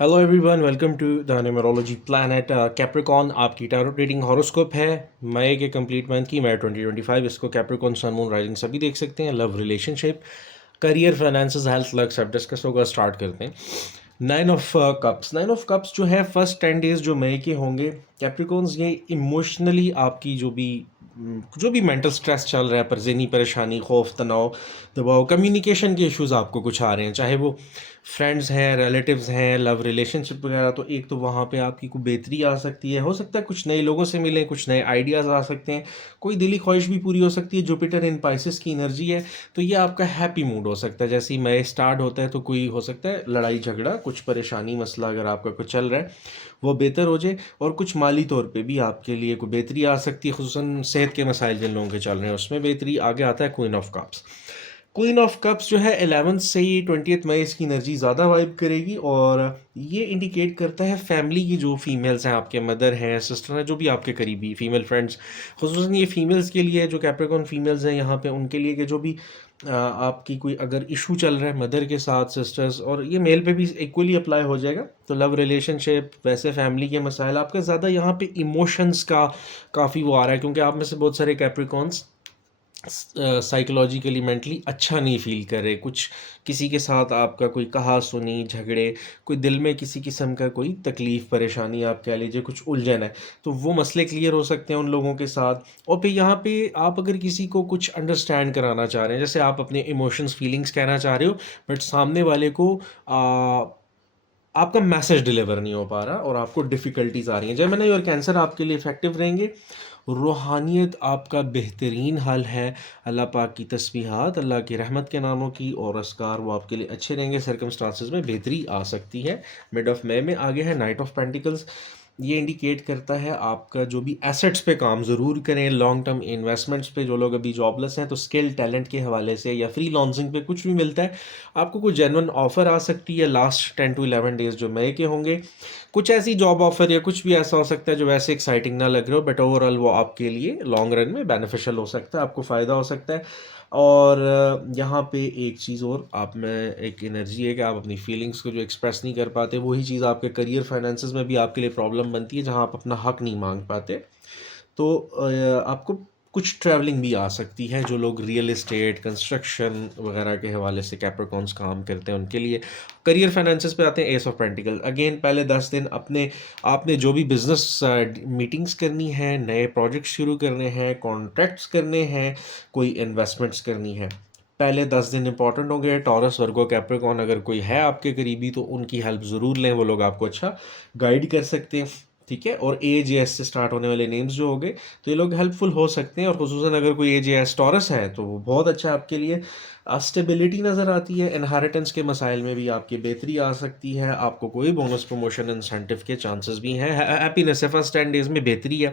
Hello everyone, welcome to the numerology planet. Capricorn आपकी tarot reading horoscope है मई के कंप्लीट मंथ की, मई 2025। इसको कैप्रिकॉन सन मून राइजिंग सभी देख सकते हैं। Love, relationship, career, finances, health, luck सब डिस्कस होगा। स्टार्ट करते हैं। नाइन ऑफ कप्स जो है फर्स्ट 10 डेज जो मई के होंगे कैप्रिकॉन्स, ये इमोशनली आपकी जो भी मेंटल स्ट्रेस चल रहा है, परजेनी परेशानी, खौफ, तनाव, दबाव, कम्युनिकेशन के इश्यूज आपको कुछ आ रहे हैं, चाहे वो फ्रेंड्स हैं, रिलेटिव्स हैं, लव रिलेशनशिप वगैरह। तो एक तो वहाँ पे आपकी कोई बेहतरी आ सकती है, हो सकता है कुछ नए लोगों से मिलें, कुछ नए आइडियाज़ आ सकते हैं, कोई दिली ख्वाहिश भी पूरी हो सकती है। जुपिटर इन पाइसेस की एनर्जी है, तो ये आपका हैप्पी मूड हो सकता है। जैसे ही मई स्टार्ट होता है तो कोई हो सकता है लड़ाई झगड़ा, कुछ परेशानी मसला अगर आपका कुछ चल रहा है वो बेहतर हो जाए, और कुछ माली तौर पे भी आपके लिए कोई बेहतरी आ सकती है, खुसूसन सेहत के मसाइल जिन लोगों के चल रहे हैं उसमें बेहतरी। आगे आता है क्वीन ऑफ कप्स जो है 11th से ही 20th मई इसकी एनर्जी ज़्यादा वाइब करेगी, और ये इंडिकेट करता है फैमिली की जो फीमेल्स हैं, आपके मदर हैं, सिस्टर हैं, जो भी आपके करीबी फीमेल फ्रेंड्स, खुसूसन ये फीमेल्स के लिए, जो कैप्रिकॉर्न फीमेल्स हैं यहाँ पे, उनके लिए कि जो भी आपकी कोई अगर इशू चल रहा है मदर के साथ, सिस्टर्स, और ये मेल पे भी इक्वली अप्लाई हो जाएगा। तो लव रिलेशनशिप, वैसे फैमिली के मसाइल, आपका ज़्यादा यहाँ पे इमोशंस का काफ़ी वो आ रहा है, क्योंकि आप में से बहुत सारे कैप्रिकॉर्न्स साइकोलॉजिकली मेंटली अच्छा नहीं फील कर रहे, कुछ किसी के साथ आपका कोई कहा सुनी, झगड़े, कोई दिल में किसी किस्म का कोई तकलीफ़, परेशानी, आप कह लीजिए कुछ उलझन है, तो वो मसले क्लियर हो सकते हैं उन लोगों के साथ। और फिर यहाँ पे आप अगर किसी को कुछ अंडरस्टैंड कराना चाह रहे हैं, जैसे आप अपने इमोशंस फीलिंग्स कहना चाह रहे हो, बट सामने वाले को आपका मैसेज डिलीवर नहीं हो पा रहा और आपको डिफ़िकल्टीज आ रही हैं। जेमिनी और कैंसर आपके लिए इफ़ेक्टिव रहेंगे। रूहानियत आपका बेहतरीन हल है। अल्लाह पाक की तस्बीहात, अल्लाह की रहमत के नामों की और अस्कार, वो आपके लिए अच्छे रहेंगे। सर्कमस्टांसेस में बेहतरी आ सकती है। मिड ऑफ मई में आगे है नाइट ऑफ पेंटिकल्स। ये इंडिकेट करता है आपका जो भी एसेट्स पे काम ज़रूर करें, लॉन्ग टर्म इन्वेस्टमेंट्स पे। जो लोग अभी जॉबलेस हैं तो स्किल टैलेंट के हवाले से या फ्री लॉन्सिंग पे कुछ भी मिलता है, आपको कोई जेन्युइन ऑफर आ सकती है लास्ट 10 to 11 डेज जो मई के होंगे। कुछ ऐसी जॉब ऑफर या कुछ भी ऐसा हो सकता है जो वैसे एक्साइटिंग ना लग रहा हो, बट ओवरऑल वो आपके लिए लॉन्ग रन में बेनिफिशियल हो सकता है, आपको फ़ायदा हो सकता है। और यहाँ पे एक चीज़ और आप में एक एनर्जी है कि आप अपनी फीलिंग्स को जो एक्सप्रेस नहीं कर पाते, वही चीज़ आपके करियर फाइनेंसेस में भी आपके लिए प्रॉब्लम बनती है, जहाँ आप अपना हक नहीं मांग पाते। तो आपको कुछ ट्रैवलिंग भी आ सकती है। जो लोग रियल एस्टेट, कंस्ट्रक्शन वगैरह के हवाले से कैप्रिकॉर्न्स काम करते हैं उनके लिए। करियर फाइनेंसेस पे आते हैं एस ऑफ पेंटिकल। अगेन पहले 10 दिन अपने आपने जो भी बिजनेस मीटिंग्स करनी है, नए प्रोजेक्ट्स शुरू करने हैं, कॉन्ट्रैक्ट्स करने हैं, कोई इन्वेस्टमेंट्स करनी है, पहले 10 दिन इंपॉर्टेंट हो गए। टॉरस, वर्गो, कैप्रिकॉर्न अगर कोई है आपके करीबी तो उनकी हेल्प ज़रूर लें, वो लोग आपको अच्छा गाइड कर सकते हैं। ठीक है। और ए जे एस से स्टार्ट होने वाले नेम्स जो हो गए, तो ये लोग हेल्पफुल हो सकते हैं। और खुसूसन अगर कोई ए जे एस टॉरस है तो वो बहुत अच्छा आपके लिए। स्टेबिलिटी नज़र आती है। इनहेरिटेंस के मसाइल में भी आपकी बेहतरी आ सकती है। आपको कोई बोनस, प्रमोशन, इंसेंटिव के चांसेस भी हैं। हैप्पीनेस है, फर्स्ट 10 डेज में बेहतरी है।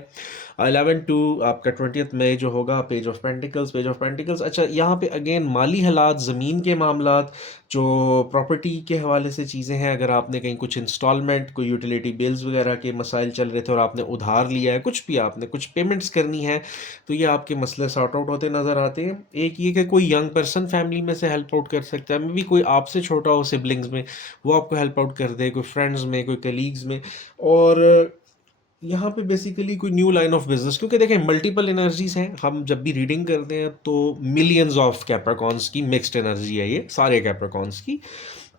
11 टू आपका 20th मई जो होगा, पेज ऑफ पेंटिकल्स। अच्छा, यहाँ पे अगेन माली हालात, ज़मीन के मामलात, जो प्रॉपर्टी के हवाले से चीज़ें हैं, अगर आपने कहीं कुछ इंस्टॉलमेंट, कोई यूटिलिटी बिल्स वगैरह के मसाइल चल रहे थे और आपने उधार लिया है, कुछ भी आपने कुछ पेमेंट्स करनी है, तो ये आपके मसले सॉर्ट आउट होते नज़र आते हैं। एक ये कि कोई यंग पर्सन फैमिली में से हेल्प आउट कर सकता है, मे भी कोई आपसे छोटा हो सिबलिंग्स में, वो आपको हेल्प आउट कर दे, कोई फ्रेंड्स में, कोई कलीग्स में। और यहाँ पे बेसिकली कोई न्यू लाइन ऑफ बिजनेस, क्योंकि देखें मल्टीपल एनर्जीज हैं, हम जब भी रीडिंग करते हैं तो मिलियंस ऑफ कैप्रिकॉर्न्स की मिक्स्ड एनर्जी है ये सारे कैप्रिकॉर्न्स की।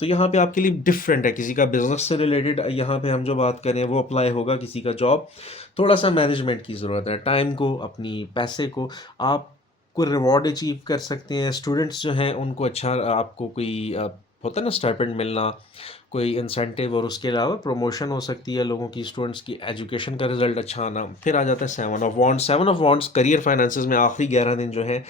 तो यहाँ पे आपके लिए डिफरेंट है। किसी का बिजनेस से रिलेटेड यहाँ पे हम जो बात करें वो अप्लाई होगा, किसी का जॉब, थोड़ा सा मैनेजमेंट की ज़रूरत है, टाइम को, अपनी पैसे को। आप कोई रिवॉर्ड अचीव कर सकते हैं। स्टूडेंट्स जो हैं उनको अच्छा, आपको कोई होता है ना स्टाइपेंड मिलना, कोई इंसेंटिव, और उसके अलावा प्रमोशन हो सकती है लोगों की, स्टूडेंट्स की एजुकेशन का रिजल्ट अच्छा आना। फिर आ जाता है seven of wands career finances में आखिरी 11 दिन जो हैं।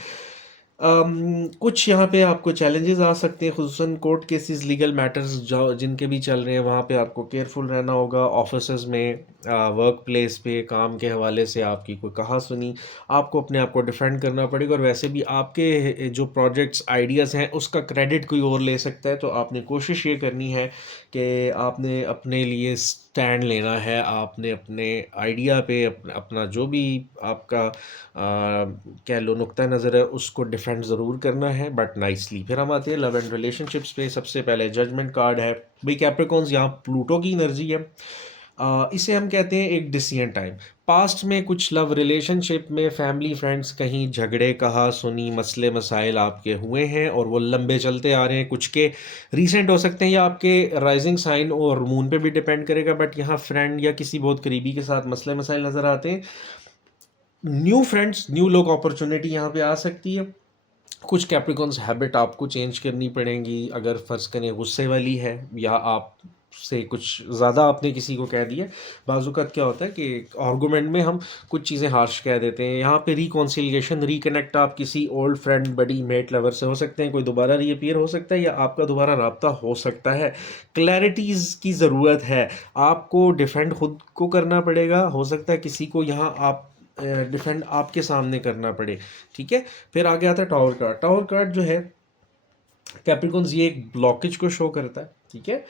कुछ यहाँ पे आपको चैलेंजेस आ सकते हैं, खुसूसन कोर्ट केसेस, लीगल मैटर्स जो जिनके भी चल रहे हैं, वहाँ पे आपको केयरफुल रहना होगा। ऑफिसेज में, वर्क प्लेस पे, काम के हवाले से आपकी कोई कहा सुनी, आपको अपने आप को डिफेंड करना पड़ेगा। और वैसे भी आपके जो प्रोजेक्ट्स, आइडियाज़ हैं, उसका क्रेडिट कोई और ले सकता है, तो आपने कोशिश ये करनी है कि आपने अपने लिए स्टैंड लेना है, आपने अपने आइडिया पे अपना जो भी आपका कह लो नुक्ता नज़र है उसको डिफेंड ज़रूर करना है, बट नाइसली। फिर हम आते हैं लव एंड रिलेशनशिप्स पे। सबसे पहले जजमेंट कार्ड है भाई कैप्रिकॉन्स, यहाँ प्लूटो की एनर्जी है। इसे हम कहते हैं एक डिसीजन टाइम। पास्ट में कुछ लव रिलेशनशिप में फैमिली फ्रेंड्स कहीं झगड़े कहा सुनी मसले मसाइल आपके हुए हैं और वो लंबे चलते आ रहे हैं। कुछ के रीसेंट हो सकते हैं या आपके राइजिंग साइन और मून पे भी डिपेंड करेगा, बट यहाँ फ्रेंड या किसी बहुत करीबी के साथ मसले मसाइल नज़र आते हैं। न्यू फ्रेंड्स न्यू लोग अपॉर्चुनिटी यहाँ पे आ सकती है। कुछ कैप्रिकॉन्स हैबिट आपको चेंज करनी पड़ेंगी, अगर फ़र्ज़ करें गुस्से वाली है या आप से कुछ ज़्यादा आपने किसी को कह दिया। बाज़ूक़ात क्या होता है कि आर्गुमेंट में हम कुछ चीज़ें हार्श कह देते हैं। यहाँ पे रिकॉन्सिलिएशन रिकनेक्ट आप किसी ओल्ड फ्रेंड बडी मेट लवर से हो सकते हैं, कोई दोबारा रीअपीयर हो सकता है या आपका दोबारा रब्ता हो सकता है। क्लैरिटीज़ की ज़रूरत है, आपको डिफेंड खुद को करना पड़ेगा, हो सकता है किसी को यहाँ आप डिफेंड आपके सामने करना पड़े, ठीक है। फिर आगे आता है टावर कार्ड। टावर कार्ड जो है कैप्रिकॉन्स ये एक ब्लॉकेज को शो करता है, ठीक है।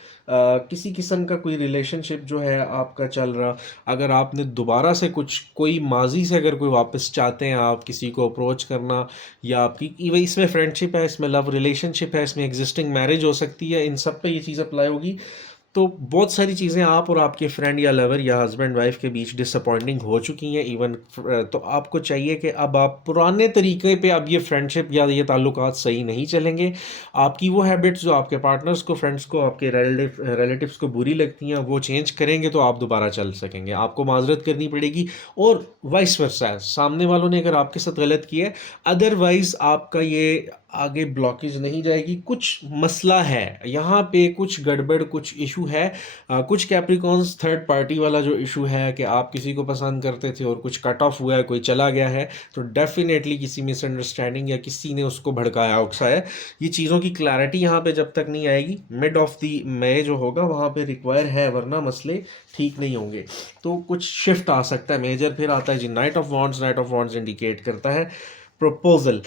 किसी किस्म का कोई रिलेशनशिप जो है आपका चल रहा, अगर आपने दोबारा से कुछ कोई माजी से अगर कोई वापस चाहते हैं आप किसी को अप्रोच करना, या आपकी इवन इसमें फ्रेंडशिप है, इसमें लव रिलेशनशिप है, इसमें एग्जिस्टिंग मैरिज हो सकती है, इन सब पे ये चीज़ अप्लाई होगी। तो बहुत सारी चीज़ें आप और आपके फ्रेंड या लवर या हस्बैंड वाइफ के बीच डिसअपॉइंटिंग हो चुकी हैं इवन। तो आपको चाहिए कि अब आप पुराने तरीके पे अब ये फ्रेंडशिप या ये ताल्लुकात सही नहीं चलेंगे। आपकी वो हैबिट्स जो आपके पार्टनर्स को, फ्रेंड्स को, आपके रिलेटिव्स को बुरी लगती हैं वो चेंज करेंगे तो आप दोबारा चल सकेंगे। आपको माजरत करनी पड़ेगी और वाइस वर्सा, सामने वालों ने अगर आपके साथ गलत किया है, अदरवाइज़ आपका ये आगे ब्लॉकेज नहीं जाएगी। कुछ मसला है यहाँ पे, कुछ गड़बड़, कुछ इशू है। कुछ कैप्रिकॉन्स थर्ड पार्टी वाला जो इशू है कि आप किसी को पसंद करते थे और कुछ कट ऑफ हुआ है, कोई चला गया है, तो डेफिनेटली किसी मिसअंडरस्टैंडिंग या किसी ने उसको भड़काया उकसाया। ये चीज़ों की क्लैरिटी यहाँ पे जब तक नहीं आएगी, मिड ऑफ दी मई जो होगा वहाँ पे रिक्वायर है, वरना मसले ठीक नहीं होंगे। तो कुछ शिफ्ट आ सकता है मेजर। फिर आता है जी knight of wands. Knight of wands indicate करता है प्रपोजल।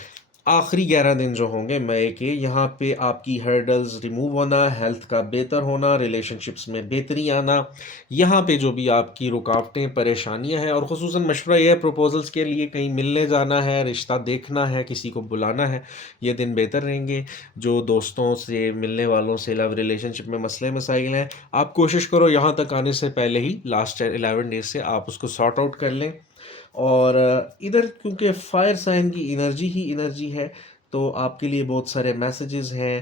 आखिरी 11 दिन जो होंगे मई के, यहाँ पे आपकी हर्डल्स रिमूव होना, हेल्थ का बेहतर होना, रिलेशनशिप्स में बेहतरी आना, यहाँ पे जो भी आपकी रुकावटें परेशानियाँ हैं। और ख़ुसूसन मशवरा ये है प्रपोजल्स के लिए, कहीं मिलने जाना है, रिश्ता देखना है, किसी को बुलाना है, ये दिन बेहतर रहेंगे। जो दोस्तों से मिलने वालों से लव रिलेशनशिप में मसले मसाइल हैं, आप कोशिश करो यहाँ तक आने से पहले ही लास्ट 11 डेज से आप उसको सॉर्ट आउट कर लें। और इधर क्योंकि फायर साइन की एनर्जी ही एनर्जी है, तो आपके लिए बहुत सारे मैसेजेस हैं।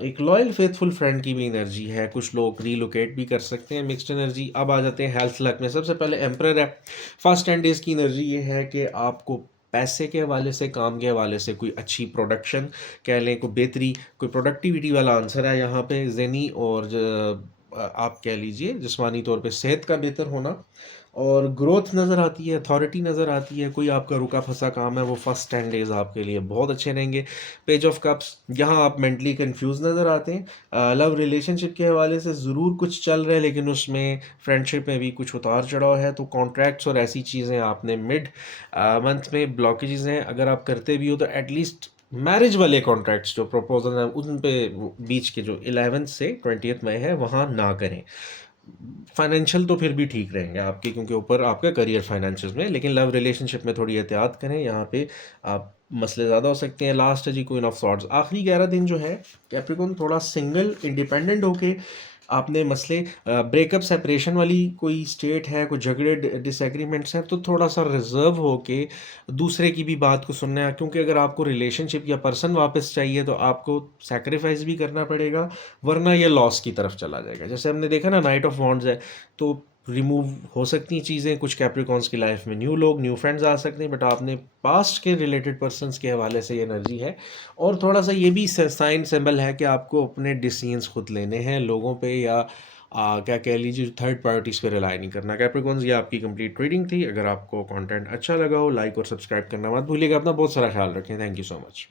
एक लॉयल फेथफुल फ्रेंड की भी एनर्जी है, कुछ लोग रीलोकेट भी कर सकते हैं, मिक्स्ड एनर्जी। अब आ जाते हैं हेल्थ लक में। सबसे पहले एम्परर है। फर्स्ट 10 डेज़ की एनर्जी ये है कि आपको पैसे के हवाले से, काम के हवाले से कोई अच्छी प्रोडक्शन कह लें, कोई बेहतरी, कोई प्रोडक्टिविटी वाला आंसर है यहाँ पे। ज़हनी और आप कह लीजिए जिस्मानी तौर पे सेहत का बेहतर होना और ग्रोथ नज़र आती है, अथॉरिटी नज़र आती है। कोई आपका रुका फंसा काम है वो फर्स्ट 10 डेज़ आपके लिए बहुत अच्छे रहेंगे। पेज ऑफ कप्स, यहाँ आप मेंटली कंफ्यूज नज़र आते हैं। लव रिलेशनशिप के हवाले से ज़रूर कुछ चल रहा है, लेकिन उसमें फ्रेंडशिप में भी कुछ उतार चढ़ाव है। तो कॉन्ट्रैक्ट्स और ऐसी चीज़ें आपने मिड मंथ में ब्लॉकेजेस हैं, अगर आप करते भी हो तो एटलीस्ट मैरिज वाले कॉन्ट्रैक्ट्स जो प्रपोजल हैं उन पे बीच के जो 11 से 20 मई है वहाँ ना करें। फाइनेंशियल तो फिर भी ठीक रहेंगे आपके, क्योंकि ऊपर आपका करियर फाइनेंशियल में, लेकिन लव रिलेशनशिप में थोड़ी एहतियात करें, यहाँ पे आप मसले ज़्यादा हो सकते हैं। लास्ट है जी क्वीन ऑफ सॉर्ड्स। आखिरी 11 दिन जो है कैप्रिकॉर्न थोड़ा सिंगल इंडिपेंडेंट होके आपने मसले ब्रेकअप सेपरेशन वाली कोई स्टेट है, कोई झगड़े डिसएग्रीमेंट्स हैं, तो थोड़ा सा रिजर्व होके दूसरे की भी बात को सुनना है। क्योंकि अगर आपको रिलेशनशिप या पर्सन वापस चाहिए तो आपको सैक्रिफाइस भी करना पड़ेगा, वरना ये लॉस की तरफ चला जाएगा। जैसे हमने देखा ना नाइट ऑफ वॉन्ड्स है, तो रिमूव हो सकती हैं चीज़ें। कुछ कैप्रिकॉन्स की लाइफ में न्यू लोग, न्यू फ्रेंड्स आ सकते हैं, बट आपने पास्ट के रिलेटेड पर्सन्स के हवाले से ये एनर्जी है। और थोड़ा सा ये भी साइन सिंबल है कि आपको अपने डिसीजंस खुद लेने हैं, लोगों पे या क्या कह लीजिए थर्ड पार्टीज़ पे रिलाई नहीं करना। कैप्रिकॉन्स ये आपकी कंप्लीट रीडिंग थी। अगर आपको कंटेंट अच्छा लगा हो, लाइक और सब्सक्राइब करना मत भूलिएगा। अपना बहुत सारा ख्याल रखें। Thank you so much.